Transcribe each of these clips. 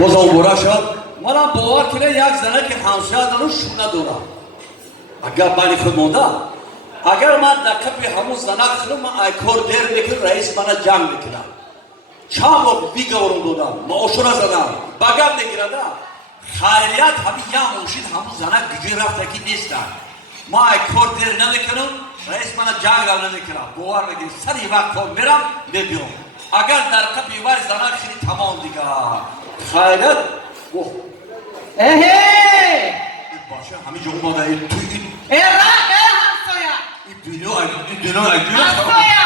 بازم برا شد منم باور کنه یک زنه که همسایه دارم شونه دارم اگر بانی خود مونده اگر من در کپی همون زنه خودم من ایکار دیر میکن رئیس من جنگ میکنم چند وقت بیگورم دادم معاشره زدم بگم نگیرده خیریت همین یه موشید همون زنه گجوی رفته که نیستن ما ایکار دیر نمیکنم رئیس من جنگ رو نمیکنم باور بگیر سری وقت ها میرم ببیرم اگر در کپی وای زنه خیلی تمام دیگه خیریت باشه همین جا اومده این توی این همسایه این دنیا همسایه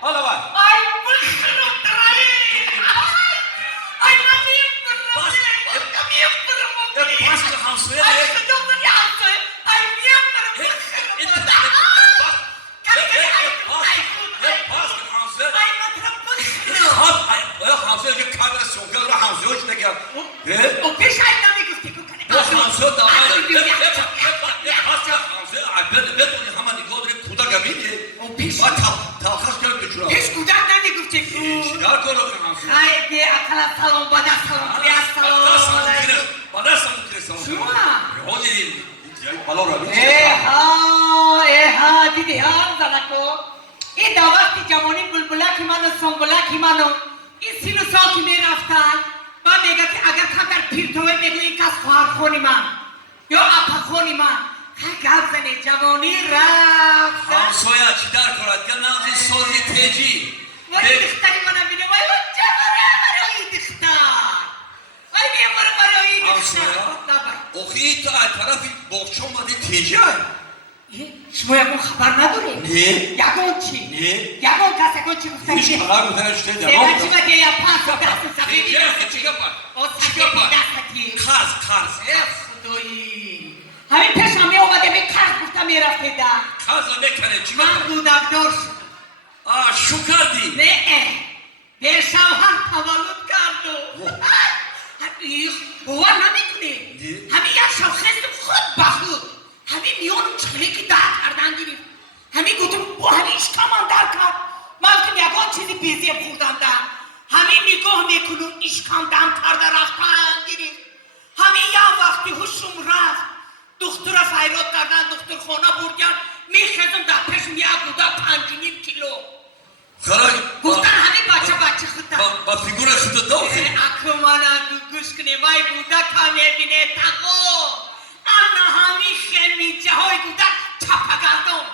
حالا باید ای بخیرم درایی ای من میم برم باز که همسایه ای خدا داری همسایه ای میم برم بخیرم باز که همسایه ای مطرم بخیرم همسایه که کامل سونگل رو همسایهش نگرد او پیش ای نمیگفتی که همسایه دامنه بدونی همه نگاه داریم کودک میده و تلخص کرد بچورا پیش کودک نمیگفتی چیکار کنم که همسایه ای بی اکلا سلام بادا سلام بیا سلام بادا سلام کنه سلام شما یادی بالا رو ایها دیدی ها زنکو این داوستی جوانی بلبلکی منو سنبلکی منو این سینو ساکی میرفتن و میگه که اگر کمتر پیرتوه میگو این کس خواهر خونی من یا اپا خونی من گفت زنی جوانی رفت همسایه چی در کرد که نازی سازی تیجی وای دختری منم بینه وای جوانه برای دختر وای بیمار برای دختر اوخی تو از طرف بخچه اومدی تیجی شما یکون خبر نداری؟ نه یکون چی؟ نه یکون کس یکون چی گفتن هیچ چی؟ خبر بودن شده دیگه چی بگه یا پاس و دست سفیدی چی گفت؟ او سفیدی دستی خرز خدایی همین پیش همی اومده می کرد گفتم می رفته در خرز نکنه چی من گفت؟ دودک دار شد شو کردی؟ نه به شوهر تولد کرد باور نمیکنه همین یک شاخص خود به خود همین میانم چخلی که در کردن گیریم همین گفتم با همین اشکامان در کرد من که یکان چیزی بیزیم خوردم در همین نگاه میکنم اشکام دم کرده رفتن گیریم همین یه وقتی هوشم رفت دختر فیراد کردن دختر خانه بردن میخیزم در پشم یک بوده 5.5 کیلو گفتن همین بچه خودم با فیگور خود داخل اکو مانا گوش کنی وای بوده تا میبینه تقو انا همین خمیچه های بوده چپگردم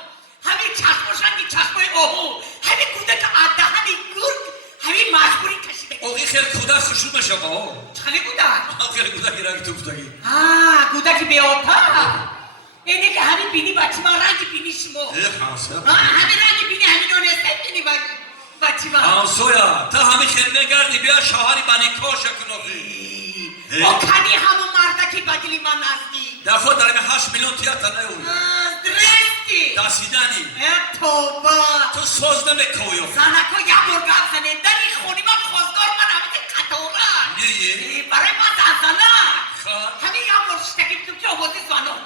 همین چشمشنگی چشمای اوهو همین بوده که ادهنی گرگ همین مجبوری کشیده اوگی خیلی کودک خشون بشه با خیلی بوده خیلی کودکی رنگ تو بودگی بوده بیاتا اینه که همین بینی بچه ما رنگ بینی شما همین رنگ بینی همین اونسته بینی بچه ما همسویا تا همین خیلی نگردی بیا شوهری بانی کاش کنی او کنی همون مردکی بدلی من نزدی در خود در این 8 میلیون تیاتا نیوی درستی دستیدنی توبه تو سوز نمیکویو زنکو یه برگم زنه در این خونی من خوزگار من همین قطورن نیه برای من زنزنه همین یه برشتکی تو که آوازی زنان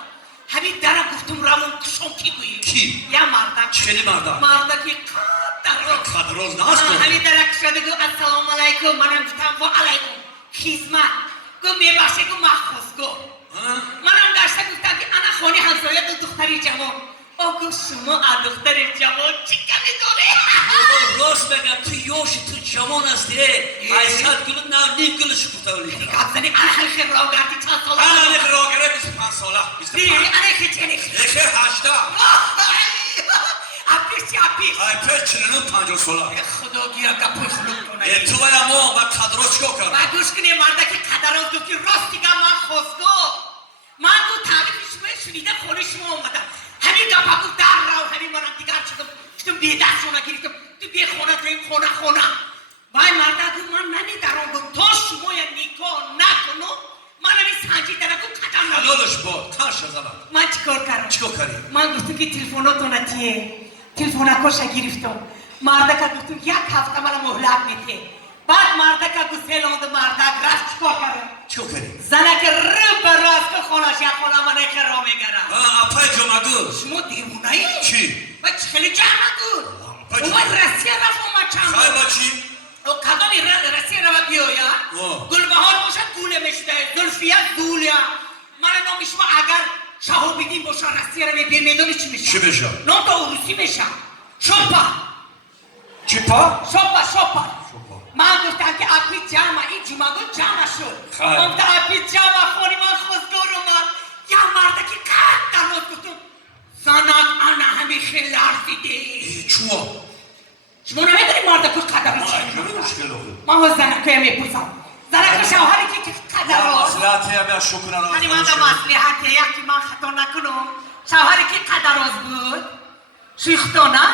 همین درم گفتم رمون کشم کی گویی کی؟ یه مردک چلی مردک؟ مردکی قدروز ناست کن همین درک شده گو السلام علیکم منم گفتم و علیکم خیزمت گو میباشه گو مخصوص گو منم داشته گفتم که انا خونی همسایه دو دختری جوان او گو شما دختر جوان چی کمی دوره راست بگم تو یوشی تو جوان هستی ایساد گلو نو نیم گلش کتولی گفتنی انا خیلی راو گردی چند ساله انا خیلی راو گره 25 ساله دیگه انا خیلی چنی خیلی 8 اپیش 50 ساله خدا گیره گپوی خلوب کنه تو باید ما و قدروز چکو کرد و گوش کنی مرده که قدروز گفت که راست دیگه من خوزگو من گو تعریف شما شنیده خونه شما اومدم همین گپا گفت در راو همین منم دیگر شدم گفتم بی دست شما گریفتم تو بی خونه تو این خونه وای مرده گفت من نمیدارم گفت تا شما یا نکاح نکنو من همین سنجی داره گفت قدم نمید حلالش با تاش زنم من چیکار کردم چیکار کردی؟ من گفتم که تلفناتون تیه تلفنکوش گرفتم مرده که گفتم یک هفته من مهلت میده بعد مرده که گفت سیلاند مرده رفت چیکار کردم چیکار کردی؟ زنه که رو به راست که خونش یک خونه من ایک را میگرم اپای جمعگو شما دیوونه ای؟ چی؟ و خیلی جمعگو اومد رسیه رفت اومد چند خواهی با چی؟ او کدامی رسیه رو بیایا گل اگر شهاب‌الدین باشه روسیه رو به میدان چی میشه؟ چی بشه؟ نه تا روسی میشه. شوپا. چی پا؟ شوپا. من گفتم که اپی جمع این جمعه جمع شد. خیلی. من تا اپی جمع خونی من خواستگارم من. یا مرده که قد در روز گفتم زنک انا همه خیلی لرزیده. چوا؟ شما نمیدونی مرده که قدر رو چی؟ من ها زنکه میپوزم. زنکه شوهری که قدر رو. یا مسئلحاتی هم یا شکرانه. hani من در مسئلحاتی یکی من خطا نکنم. شوهری که قدر روز بود. شیختا نه؟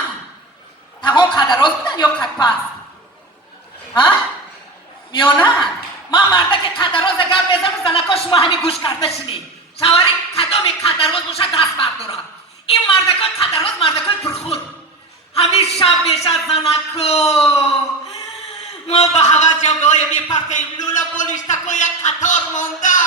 تمام قدر روز بودن یا قد پس؟ ها؟ میانن من مرده که قدر روز اگر بزنم زنکا شما همین گوش کرده شنی شواری قدام قدر روز باشه دست بردارن این مرده که قدر روز مرده که پرخود همین شب میشه زنکو ما به هوا جاگاه میپرتیم لولا بولیش تکو یک قطار مانده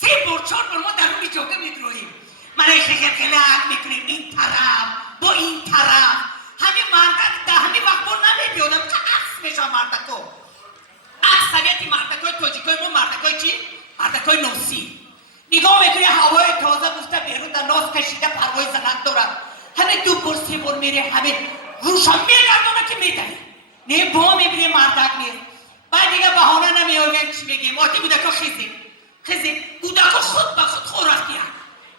3 بار 4 بار ما در روی جاگه میدرویم من خلق میکنیم این طرف با این طرف همین مرده در همین وقت بار نمیبیونم که عکس میشه مرده که اکثریتی مردکای تاجیکای ما مردکای چی؟ مردکای نوسی نگاه میکنی هوای تازه بسته بیرون در ناز کشیده پروای زنک دارد همه 2 بار 3 بار میره همه روشان میگردونه که میدنه نه با میبینی مردک نیست بعد دیگه بهانه نمیاریم چی بگیم آتی بودکا خیزی بودکا خود به خود خورستی هم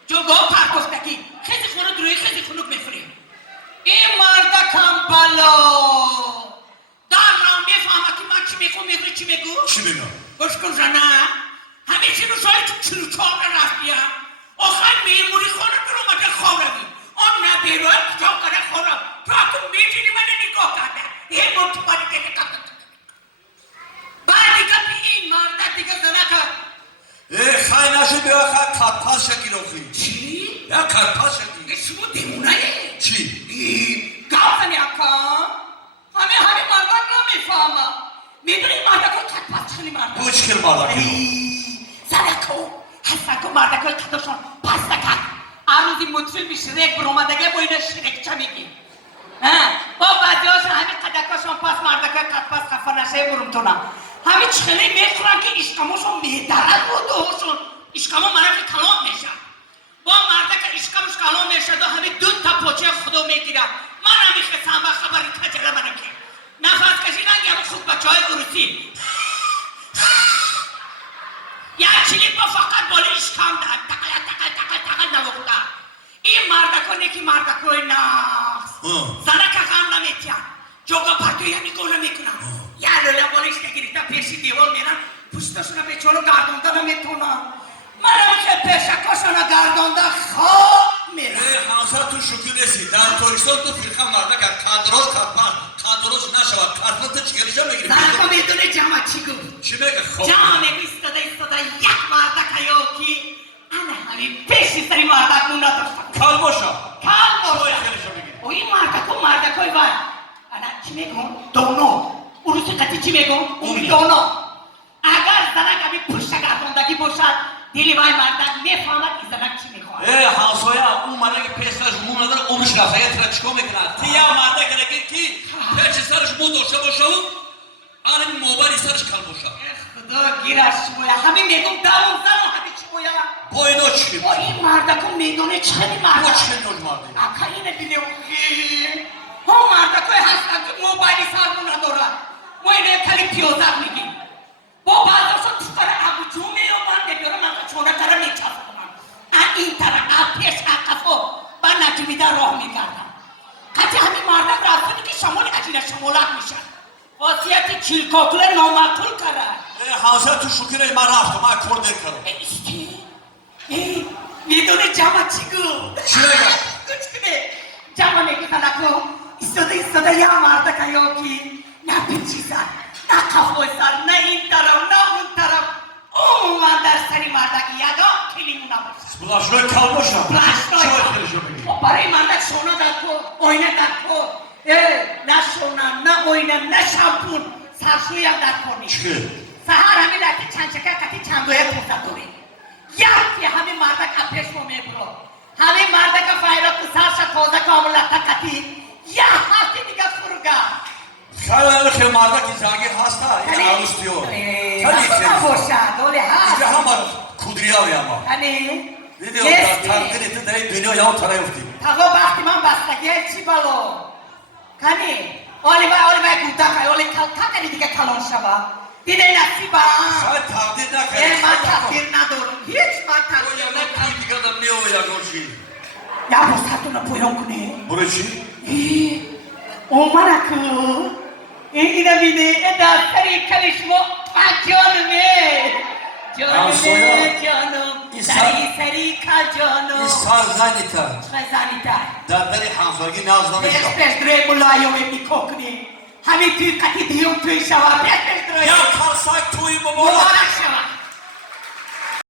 جاگاه پرکفتگی خیزی خونو دروی خیزی خونو بفریم این مردکم بلا در رام میفهمه که من چی میخوام میگوی چی میگو؟ چی بگم؟ گوش کن زنه همه چی رو شاید چلوچار رفتیم آخر میموری خانه در اومده خوابمی آن نبیروه کجا کنه خورم تو اکو میتونی من نگاه کرده یه مرتبانی دیگه بعد دیگه بی این مرده دیگه زنه کرد خیلی نشد بیا خیلی کتپاس شکل اخی چی؟ یا کتپاس شکل شما دیمونه چی؟ گفتنی اکا همه مردک نمیفهمم میدونی مردک های کتپاس خیلی مردک بو چکل مردک زنکو مردک های کتاشان پس نکرد عروضی مطفیل بی شرک برومدگه با اینه شرک چه میگی با بعضی هاشون همین قدکاشون پس مردک های کتپاس خفه نشه برومتونم همین چخلی میخورن که اشکاموشون میدرد رو دوشون اشکامو منه که کلام میشن با مردک اشکاموش کلام میشد و همین 2 تا پوچه خودو میگیرن من نمیخواستم با خبری تجربه منو که نفس کشیدن یا خود بچه های عروسی یا چلیب با فقط بالا اشکام داد تقل نوخته این مردکانه که مردکای ناس زنک غم نمیتیان جوگا پرتوی نگونه میکنن یا لولا بالش نگیریتا پیشی دیوال میرن پشتشون به چولو گردونده نمیتونن منم که پیشکاشون گردونده خواب میرن همسر تو شکل نیستی در تاریستان تو فرقه مرده که قدراز کتپان قدراز نشود کتپان تو چگریشا میگیری زنکو میدونه جمع چی گفت چی میگه خوب جمع میگه ایستاده یک مردک هیو کی انا همین پیشی سری مردک مون نداشتم کل باشا چی چگریشا میگیری و این مردکای وای انا چی میگم دونو اروسی قطی چی میگم اون دونو اگر زنک همین پشت گردوندگی باشد دیلی وای مردک میفهمد این زنک چی میخواد همسایا اون مرده که پیسرش مون نداره عمرش رفته یه ترک چکو میکنن تیا مرده که نگیر کی پیچ سرش مون داشته باشه و آن این موبایل سرش کل باشه خدا گیرش چی همین میگم دارم همین چی باید با اینا چی؟ با این مردکو میدونه چه مرده با چه نوع مرده؟ اکا اینه بیلی اوخی هم مردکوی هستن که موبایلی سرمون ندارن ما اینه کلی پیازر میگیم با بعداشون تو کار ابو جومه و من نبیاره من چونه کاره میچست کنم این طرح پیش اقفو با نجمیده راه میگردم قطعی همین مردک راستونی که شمال عجیل شمالک میشن واسیتی چیلکاکل نامعقول کرد همسر تو شکره من رفتم من کار در کردم میدونه جمع چی گو چی بگم؟ گوش کنه جمع میگی تنکو ایستاده یا مردک یا کی نه پیچیزن نه کفوی سر نه این طرف نه اون طرف من در سری مردک یادا کلیمو نباشم بلاشنای کل باشم بلاشنای کل برای مردک شونا در کو آینه در کو نه شونا نه آینه نه شامپون سرشوی هم در کو نیست چه؟ سهر همین لحظه چند شکر کتی چند دویه پوزد دوری یکی همین مردک اپیش مو میبرو همین مردک فایرا کسارش توزه کاملتا کتی یا هستی دیگه فرگا خیلی که مرده که زاگیر هسته این عروستیو خیلی نباشد دولی هست اینجا همه کودریا بیم یعنی دیدی اون تقدیر تو در دنیا یا ترای افتی تاگو وقتی من بستگی چی بالو کنی اولی گودا که اولی کاری دیگه کلان شوا دیده نصیبا شاید تقدیر نکنی من تقدیر ندارم هیچ من او تقدیر یا من ندارم توی دیگه دم نیو یا گوشی یا بساتون پویان کنی برو چی؟ اومانا کو اینو بینه ادا سری کلشمو جانمه جانم سری کل جانم ایستار زنی تا خزانیتا در دری همسایگی ناز نمیشم پیش دره ملایوه میکوکنی همین توی قطی دیوم توی شوا پیش دره یا کارسای توی مبارک مبارک شوا